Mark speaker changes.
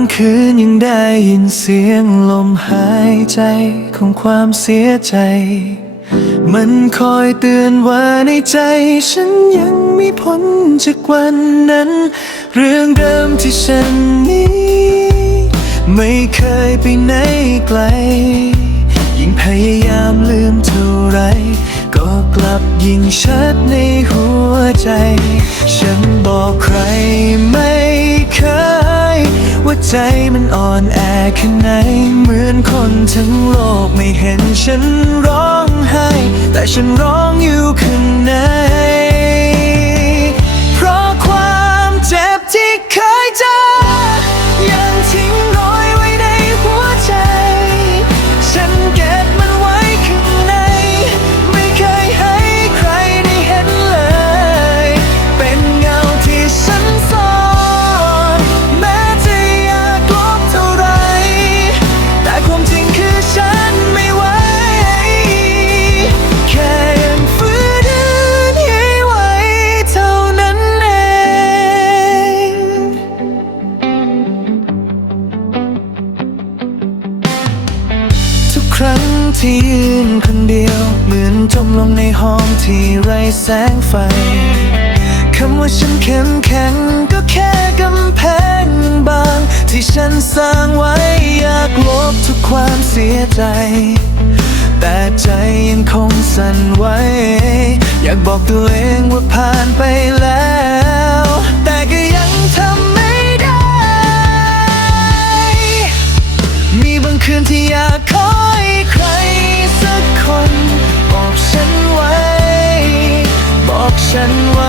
Speaker 1: างคืนยังได้ยินเสียงลมหายใจของความเสียใจ มันคอยเตือนว่าในใจ ฉันยังมีพ้นจากวันนั้น เรื่องเดิมที่ฉันนี้ ไม่เคยไปไหนไกล ยิ่งพยายามลืมเท่าไร ก็กลับยิ่งชัดในหัวใจ ฉันบอกใครไม่เคย ว่าใจมันอ่อนแอแค่ไหน เหมือนคนทั้งโลกไม่เห็นฉันร้องไห้ แต่ฉันร้องอยู่ข้าง ครั้งที่ยืนคนเดียว เหมือนจมลงในห้องที่ไร้แสงไฟ คำว่าฉันเข้มแข็งก็แค่กำแพงบาง ที่ฉันสร้างไว้ อยากลบทุกความเสียใจ แต่ใจยังคงสั่นไหวอยากบอกตัวเองว่าผ่านไปแล้ว แต่ก็ยังทำไม่ได้ มีบางคืนที่อยากขอ ฉันไว้ บอกฉันว่ามันโอ